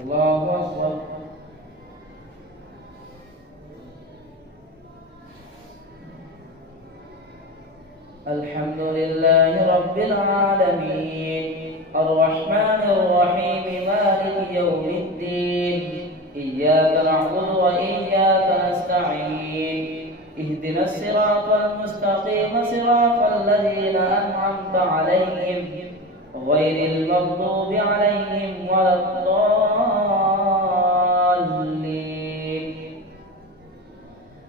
الله أكبر. الحمد لله رب العالمين الرحمن الرحيم مالك يوم الدين إياك نعبد وإياك نستعين اهدنا الصراط المستقيم صراط الذين أنعمت عليهم غير المغضوب عليهم ولا الضالين.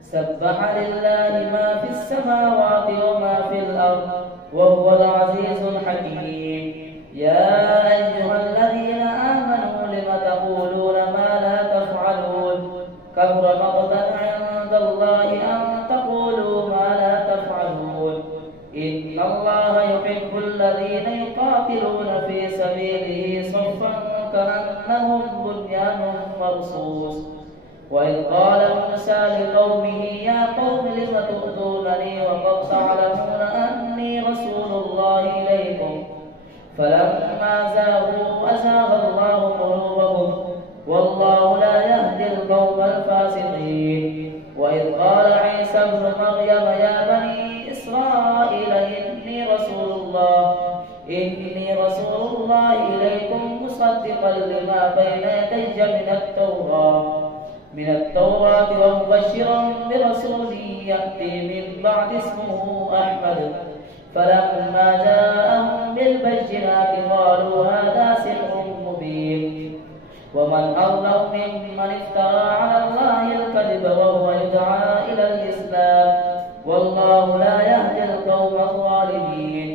سبح لله ما في السماوات وما في الأرض وهو العزيز الحكيم. يا أيها الذين آمنوا لم تقولون ما لا تفعلون كبر مقتا عند الله أن تقولوا ما لا تفعلون. إن الله يحب الذين يقاتلون في سبيله صفا كأنهم بنيان مرصوص. وإذ قال موسى لقومه يا قوم لم تؤذونني وقد تعلمون أني رسول الله إليكم فلما زاغوا أزاغ الله قلوبهم والله لا يهدي القوم الفاسقين. وإذ قال عيسى ابن مريم يا بني إسرائيل إني رسول الله إليكم مصدقا لما بين يدي من التوراة ومبشرا برسول يأتي من بعد اسمه أحمد. فلما جاءهم بالبينات قالوا هذا سحر مبين. ومن أظلم ممن افترى على الله الكذب وهو يدعى إلى الإسلام والله لا يهدي القوم الظالمين.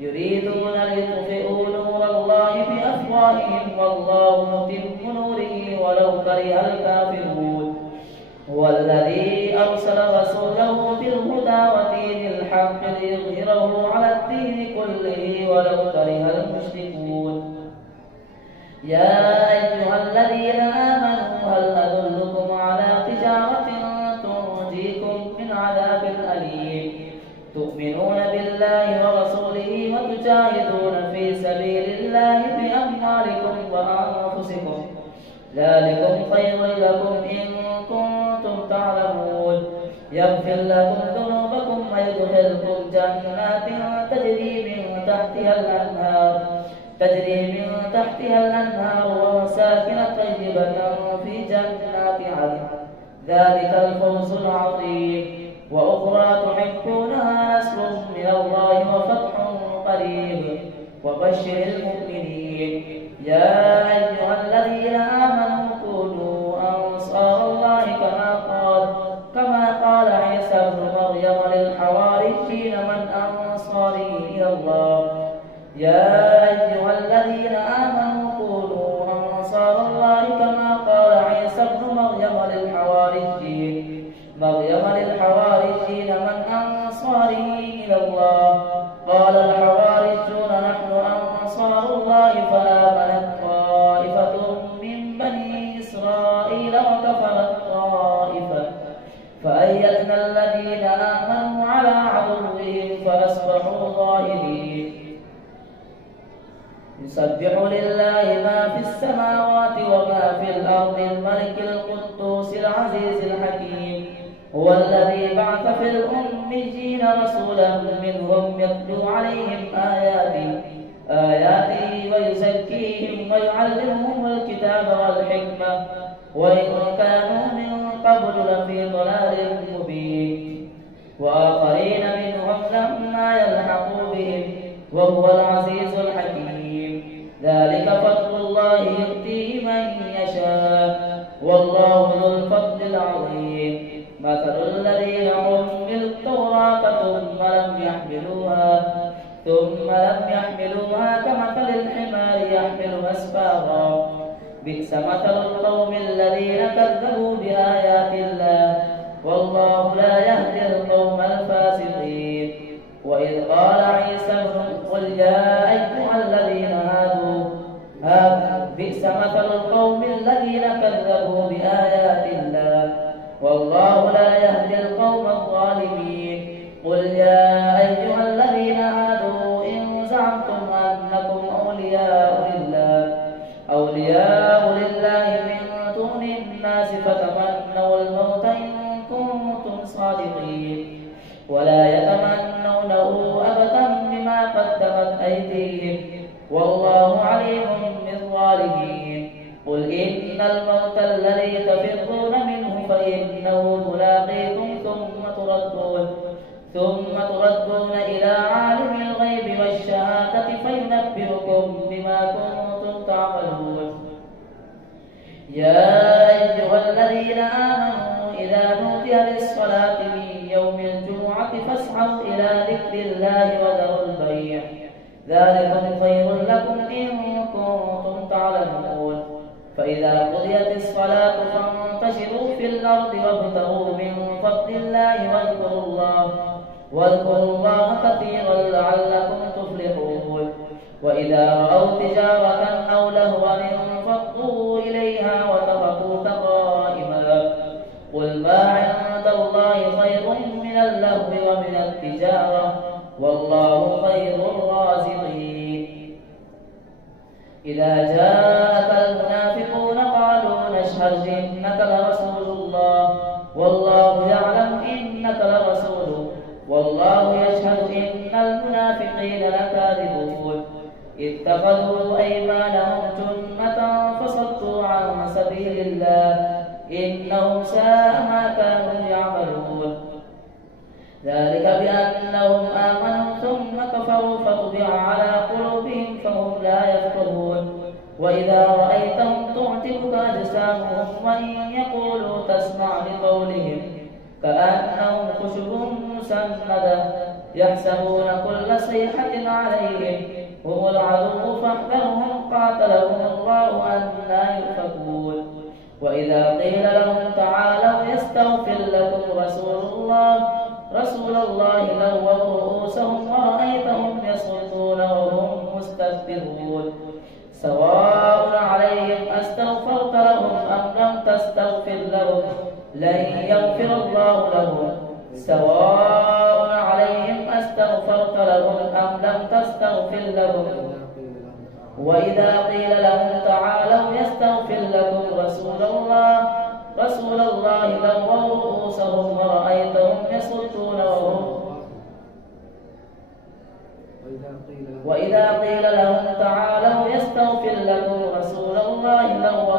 يريدون ليطفئوا نور الله بأفواههم والله متم نوره ولو كره الكافرون. هو الذي أرسل رسوله بالهدى ودين الحق ليظهره على الدين كله ولو كره المشركون. يا أيها الذين آمنوا هل أدلكم على تجارة تنجيكم من عذاب أليم تؤمنون بالله ورسوله وتجاهدون في سبيل الله بأموالكم وأنفسكم ذلكم خير لكم إن كنتم تعلمون. يغفر لكم ذنوبكم ويدخلكم جنات تجري من تحتها الأنهار ومساكن طيبة في جنات عدن ذلك الفوز العظيم. وأخرى تحبونها نصر من الله وفتح قريب وبشر المؤمنين. يا أيها الذين آمنوا كونوا أنصار الله كما قال عيسى ابن مريم للحواريين من أنصاري إلى الله. يا أيها الذين آمنوا كونوا أنصار الله كما قال عيسى ابن مريم للحواريين من أنصاري إلى الله. قال الحواريون نحن أنصار الله فآمنت طائفة من بني إسرائيل وكفرت طائفة فأيدنا الذين آمنوا على عدوهم فأصبحوا ظاهرين. يسبح لله ما في السماوات وما في الأرض الملك القدوس العزيز الحكيم. هو الذي بعث في الأميين رسولا منهم يتلو عليهم آياته ويزكيهم ويعلمهم الكتاب والحكمة وإن كانوا من قبل لفي ضلال مبين. وآخرين منهم لما يلحقوا بهم وهو العزيز الحكيم. ذلك فضل الله يؤتيه من يشاء والله ذو الفضل العظيم. مثل الذين حملوا التوراة ثم لم يحملوها كمثل الحمار يحمل أسفارا بئس مثل القوم الذين كذبوا بآيات الله والله لا يهدي القوم الفاسقين. وإذ قال عيسى قل يا أيها الذين هادوا بئس مثل القوم الذين كذبوا بآيات الله والله لا يهدي القوم الظالمين. قل يا أيها الذين هادوا إن زعمتم أنكم أولياء لله فينبئكم بما كنتم تعملون. يا أيها الذين آمنوا إذا نودي للصلاة من يوم الجمعة فاسعوا إلى ذكر الله وذروا البيع ذلكم خير لكم إن كنتم تعلمون. فإذا قضيت الصلاة فانتشروا في الأرض وابتغوا من فضل الله واذكروا الله كثيرا لعلكم تفلحون. وإذا رأوا تجارة أو لهوا انفضوا إليها وتركوك قائما قل ما عند الله خير من اللهو ومن التجارة والله خير الرازقين. إذا جاءك المنافقون قالوا نشهد إنك لرسول الله والله يعلم إنك لرسوله والله يشهد إن المنافقين لكاذبون. اتخذوا أيمانهم جنة فصدوا عن سبيل الله إنهم ساء ما كانوا يعملون. ذلك بأنهم آمنوا ثم كفروا فطبع على قلوبهم فهم لا يفقهون. وإذا رأيتهم تعجبك أجسامهم وإن يقولوا تسمع لقولهم كأنهم خشب مسندة يحسبون كل صيحة عليهم هم العدو فاحذرهم قاتلهم الله أنى يؤفكون. وإذا قيل لهم تعالوا يستغفر لكم رسول الله لووا رؤوسهم ورأيتهم يصدون وهم مستكبرون. سواء عليهم أستغفرت لهم أم لم تستغفر لهم لن يغفر الله لهم. سواء عليهم أستغفرت لهم أم لم تستغفر لهم. وإذا قيل لهم تعالوا يستغفر لكم رسول الله لووا رؤوسهم ورأيتهم يصدون وإذا قيل لهم تعالوا يستغفر لكم رسول الله لووا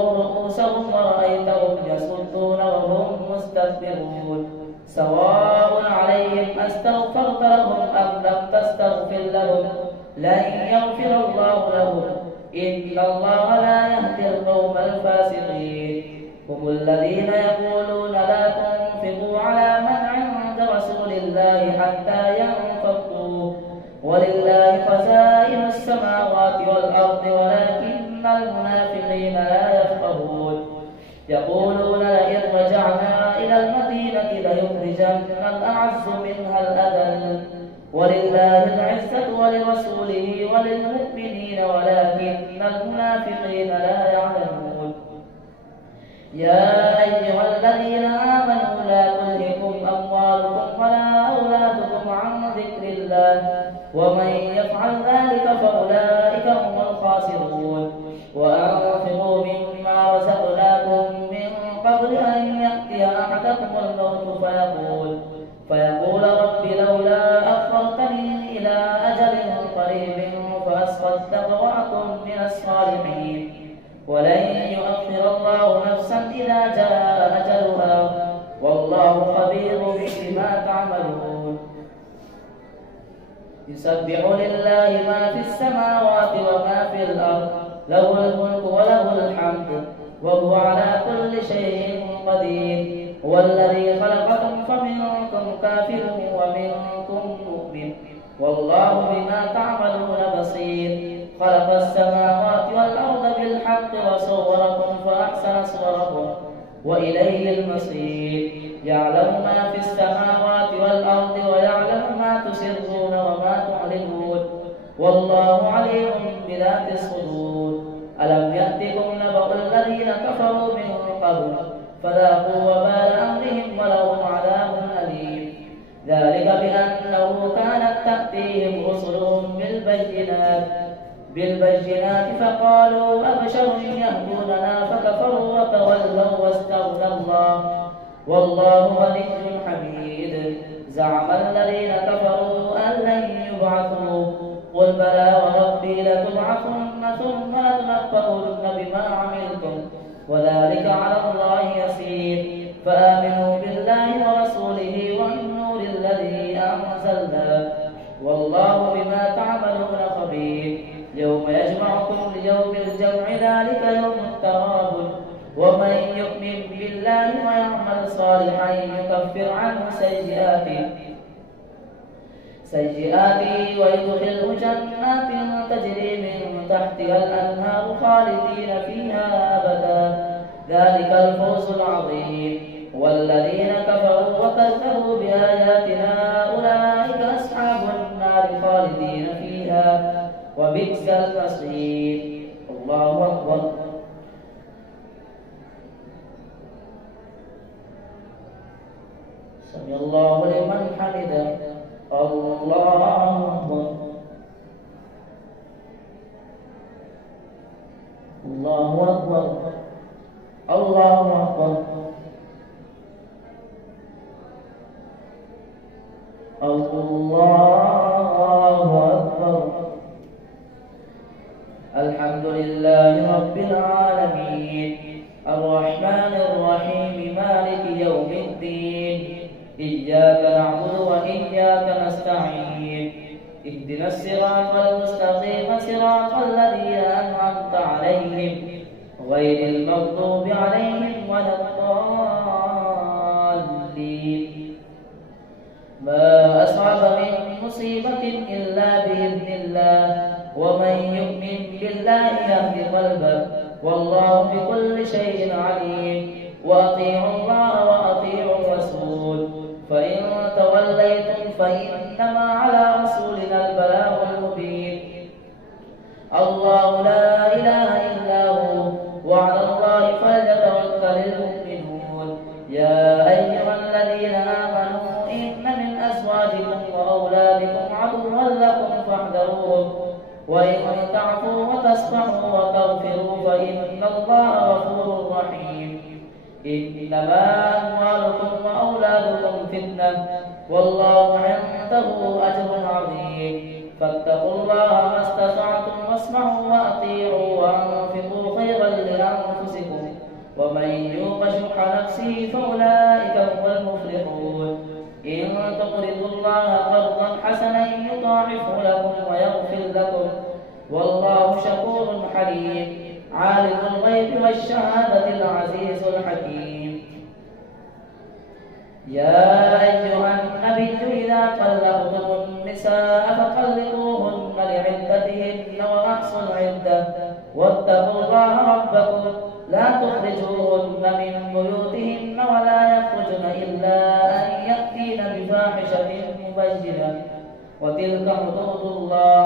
رؤوسهم ورأيتهم يصدون وهم مستكبرون. سواء عليهم أستغفرت لهم أم لم تستغفر لهم لن يغفر الله لهم إن الله لا يهدي القوم الفاسقين. هم الذين يقولون لا تنفقوا على من عند رسول الله حتى ينفضوا ولله خزائن السماوات والأرض ولكن المنافقين لا يفقهون. يقولون لئن رجعنا إلى المدينة ليخرجن الأعز منها الأذل ولله العزة ولرسوله وللمؤمنين ولكن المنافقين لا يعلمون. يا أيها الذين آمنوا لا تلهكم أموالكم ولا أولادكم عن ذكر الله ومن يفعل ذلك فأولئك هم الخاسرون. وأنفقوا مما رزقناكم من قبل أن يأتي أحدكم الموت فيقول رب لولا أخرتني إلى أجل قريب فأصدق وأكن من الصالحين ولن يؤخر الله نفسا إذا جاء أجلها والله خبير بما تعملون. يسبح لله ما في السماوات وما في الأرض له الملك وله الحمد وهو على كل شيء قدير. هو الذي خلقكم فمنكم كافر ومنكم مؤمن والله بما تعملون بصير. خلق السماوات والأرض بالحق وصوركم فأحسن صوركم وإليه المصير. يعلم ما في السماوات والأرض ويعلم ما تسرون وما تعلنون والله عليم بذات الصدور. ألم يأتكم نبأ الذين كفروا من قبل فذاقوا وبال أمرهم ولهم عذاب أليم. ذلك بأنه كانت تأتيهم رسلهم بالبينات فقالوا أبشر يهدوننا فكفروا وتولوا واستغنى الله والله غني حميد. زعم الذين كفروا أن لن يبعثوا قل بلى وربي لتبعثن ثم لتنبؤن بما عملتم وذلك على الله يسير. فآمنوا بالله ورسوله والنور الذي أنزلنا والله بما تعملون خبير. يوم يجمعكم ليوم الجمع ذلك يوم التغابن. ومن يؤمن بالله ويعمل صالحا يكفر عنه سيئاته ويدخله جنات تجري من تحتها الأنهار خالدين فيها أبدا ذلك الفوز العظيم. والذين كفروا وكذبوا بآياتنا أولئك أصحاب النار خالدين فيها وبئس المصير. الله أكبر. سمع الله لمن حمده. الله أكبر. الله أكبر. الله أكبر. الله أكبر. الحمد لله رب العالمين الرحمن الرحيم مالك يوم الدين إياك نعبد وإياك نستعين اهدنا الصراط المستقيم صراط الذين أنعمت عليهم غير المغضوب عليهم ولا الضالين. ما أصعب من مصيبة إلا بإذن الله ومن يؤمن بالله يهد قلبه والله بكل شيء عليم. وأطيعوا الله وأطيعوا الرسول فإن توليتم فإنما على رسولنا البلاغ المبين. الله لا إله إلا هو وعلى الله فليتوكل المؤمنون. يا أيها الذين آمنوا إن من أزواجكم وأولادكم عدوا لكم فاحذروهم وإن تعفوا وتصفحوا وتغفروا فإن الله غفور رحيم. إنما أموالكم وأولادكم فتنة والله عنده أجر عظيم. فاتقوا الله ما استطعتم واسمعوا وأطيعوا وأنفقوا خيرا لأنفسكم ومن يوق شح نفسه فأولئك هم المفلحون. إن تقرضوا الله قرضا حسنا يضاعفه لكم ويغفر لكم والله شكور حليم. عالم الغيب والشهادة العزيز الحكيم. يا أيها النبي إذا طلقتم النساء فطلقوهن لعدتهن وأحصوا العدة واتقوا الله ربكم لا تخرجوهن من بيوتهن ولا يخرجن إلا أن يأتين بفاحشة مبينة وتلك حدود الله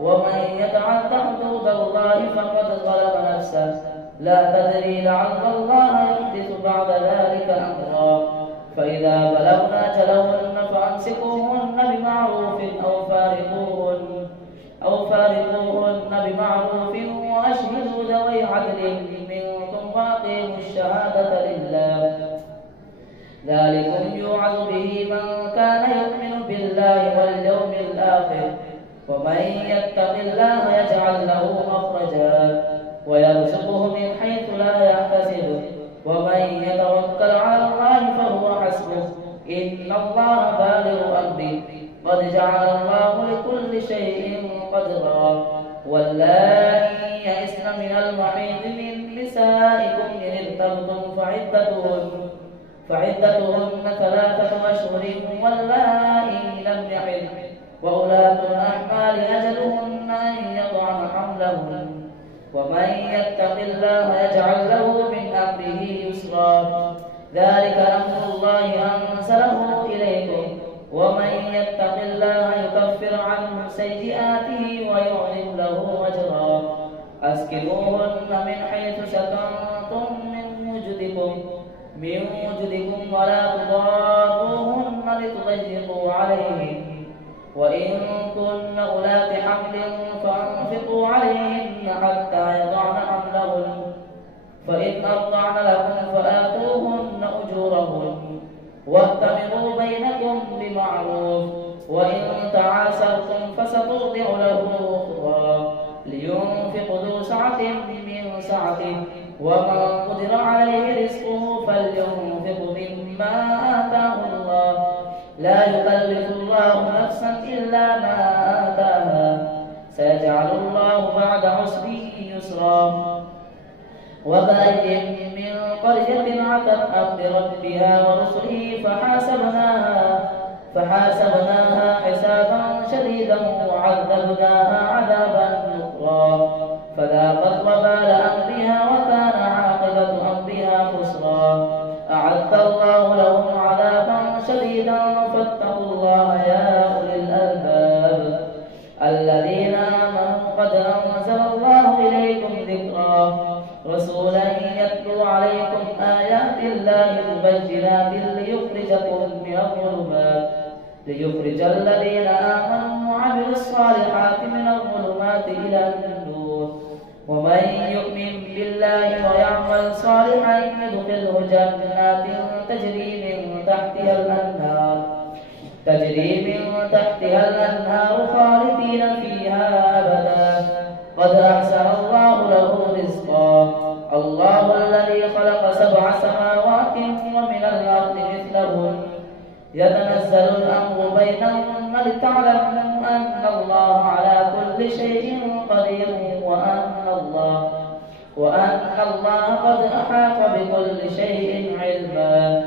ومن يتعد حدود الله فقد ظلم نفسه لا تدري لعل الله يحدث بعد ذلك أمرا. فإذا بلغن أجلهن فأمسكوهن بمعروف أو فارقوهن بمعروف وأشهدوا ذوي عدل منكم وأقيموا الشهادة لله ذلكم يوعظ به من كان يؤمن بالله واليوم الآخر. ومن يتق الله يجعل له مخرجا ويرزقه من حيث لا يحتسب ومن يتوكل على الله فهو حسبه إن الله بالغ أمره قد جعل الله لكل شيء قدرا. واللائي يئسن من المحيض من نسائكم إن ارتبتم فعدتهن 3 أشهر واللائي لم يحضن وأولاة الأحمال أجلهن أن يضعن حملهن ومن يتق الله يجعل له من أمره يسرا. ذلك أمر الله أنزله إليكم ومن يتق الله يكفر عنه سيئاته ويعظم له أجرا. أسكنوهن من حيث سكنتم من وجدكم ولا تضاروهن لتضيقوا عليهن وإن كن أولات حمل فأنفقوا عليهن حتى يضعن حملهن فإن أرضعن لكم فآتوهن أجورهن واعتمروا بينكم بمعروف. وإن تعاسرتم فسترضع له أخرى لينفق ذو سعة من سعته ومن قدر عليه رزقه فلينفق مما مما آتاه الله لا يكلف الله نفسا إلا ما آتاها سيجعل الله بعد عسر يسرا وكأي من قرية عتت عن ربها ورسله فحاسبناها حسابا شديدا وعذبناها عذابا نكرا فذاقت وبال أمرها وكان عاقبة أمرها خسرا أعد الله لهم عذابا شديدا فاتقوا الله يا أولي الألباب الذين آمنوا قد أنزل الله إليكم ذكرا رسولا يتلو عليكم آيات الله مبينات ليخرج الذين آمنوا وعملوا الصالحات من الظلمات إلى النور ومن يؤمن بالله ويعمل صالحا يدخله جنات تجري من تحتها الأنهار خالدين فيها أبدا قد أحسن الله له رزقا الله الذي خلق 7 سماوات ومن الأرض مثلهن يتنزل الأمر بينهن لتعلموا أن الله على كل شيء قدير وأن الله قد أحاط بكل شيء علما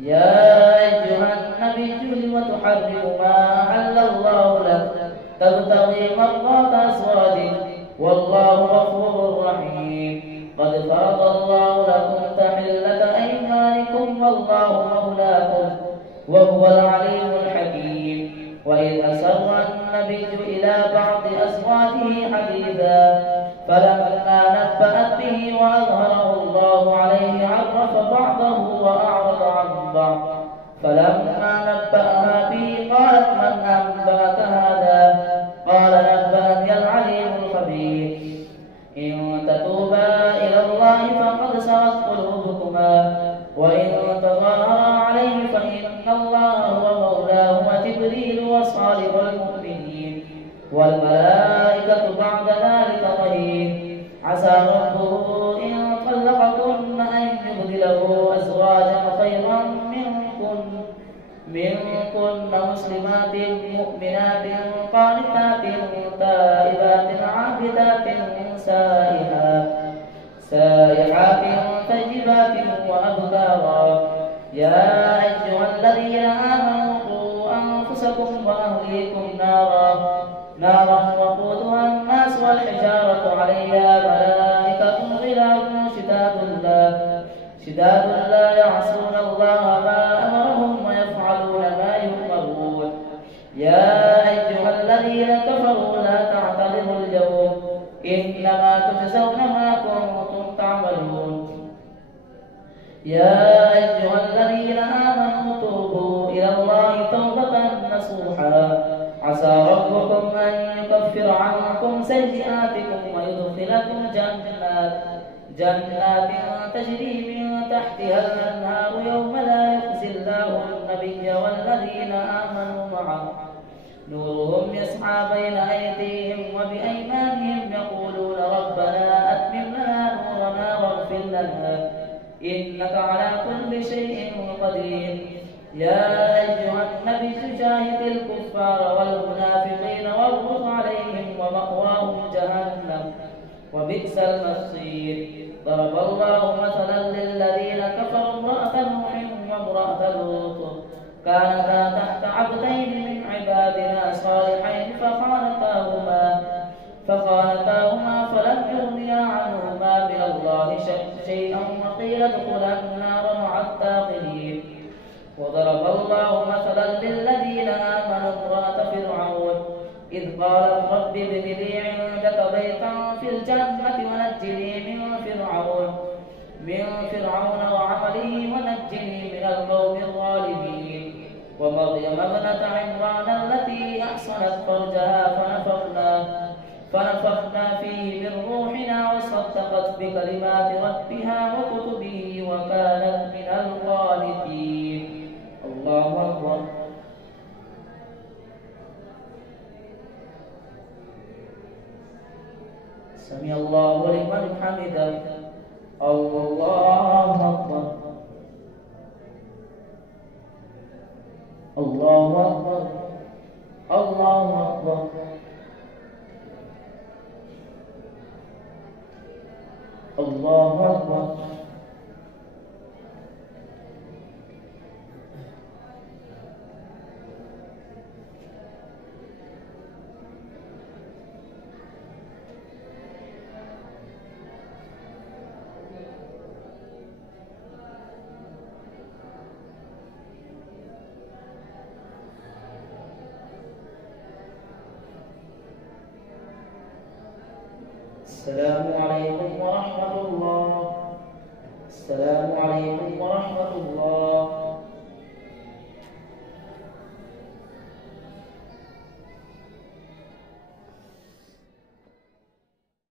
يا أيها النبي لم تحرم ما أحل الله لك تبتغي مرضات أزواجك والله غفور رحيم قد فرض الله لكم تحلة أيمانكم والله مولاكم وهو العليم الحكيم وإذ أسر النبي إلى بعض أزواجه حديثا فلما نبأت به وأظهره الله عليه عرف بعضه وأعرض عن بعض فلما نبأها به قالت من أنبأك هذا قال نبأني العليم الخبير إن تتوبا إلى الله فقد سرت قلوبكما وإن تظاهرا عليه فإن الله هو مولاه وجبريل وصالح المؤمنين والملائكة بعد ذلك ظهير عسى ربه إن طلقكن أن يبدله أزواجا خيرا منكن مسلمات مؤمنات قانتات تائبات عابدات سائحات طيبات وأبكارا يا أيها الذين آمنوا قوا أنفسكم وأهليكم نارا وقودها الناس والحجارة عليها ملائكة غلاظ شداد لا يعصون الله ما أمرهم ويفعلون ما يؤمرون يا أيها الذين كفروا لا تعتذروا اليوم إنما تجزون ما كنتم تعملون يا أيها الذين آمنوا توبوا إلى الله توبة نصوحا عسى ربكم أن يكفر عنكم سيئاتكم ويدخلكم جنات تجري من تحتها الأنهار يوم لا يخزي الله النبي والذين آمنوا معه نورهم يسعى بين أيديهم وبأيمانهم يقولون ربنا أتمم لنا نورنا واغفر لنا إنك على كل شيء قدير يا أيها النبي جاهد الكفار والمنافقين واغلظ عليهم ومأواهم جهنم وبئس المصير ضرب الله مثلا للذين كفروا امرأة نوح وامرأة لوط كانتا تحت عبدين من عبادنا صالحين فخانتاهما فلم يغنيا عنهما من الله شيئا وقيل ادخلا النار مع الداخلين وضرب الله مثلا للذين آمنوا امرأة فرعون إذ قالت رب ابن لي عندك بيتا في الجنة ونجني من فرعون وعمله ونجني من القوم الظالمين ومريم ابنة عمران التي أحصنت فرجها فنفخنا فيه من روحنا وصدقت بكلمات ربها وكتبه وكانت من القانتين الله أكبر سمع الله لمن حمده الله أكبر الله أكبر الله أكبر الله أكبر. السلام عليكم ورحمة الله. السلام عليكم